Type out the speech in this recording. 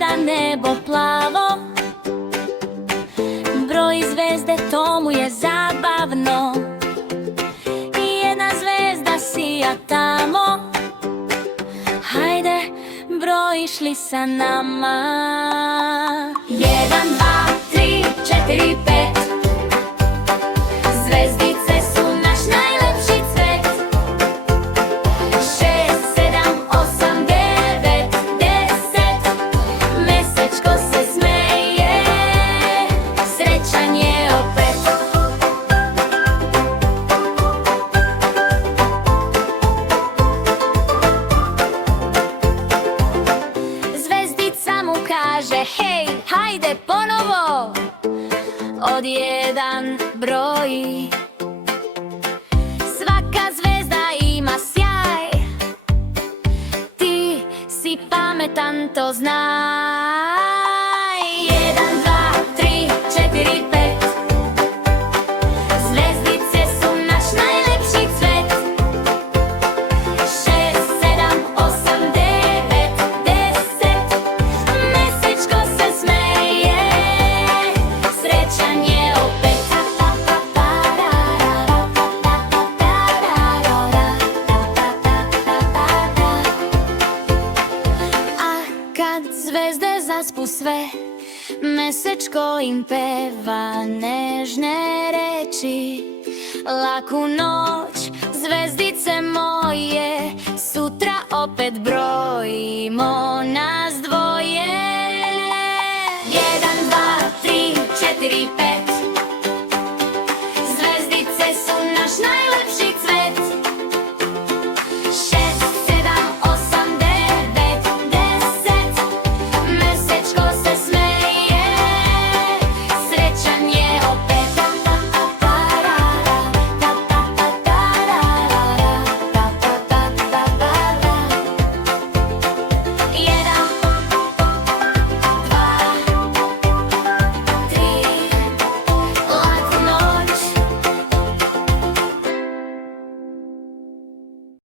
jedan, nebo plavo. Broj zvezde, to mu je zabavno. Jedna zvezda sija tamo. Hajde, brojiš li sa nama? 1, 2, 3, 4, 5. Zvezdice su naš najlepši cvet. 6, 7, 8, 9, 10. Mesečko se smeje, srećan je opet. Zvezdica mu kaže: hej, hajde ponovo. Od 1 broji. Svaka zvezda ima sjaj. Ti si pametan, to znaj. 1, 2, 3, 4, 5. Zvezdice su naš najlepši cvet. 6, 7, 8, 9, 10. Mesečko se smeje, srećan je opet. A kad zvezde zaspu sve, mesečko im peva nežne reči. Laku noć, zvezdice moje, sutra opet broj.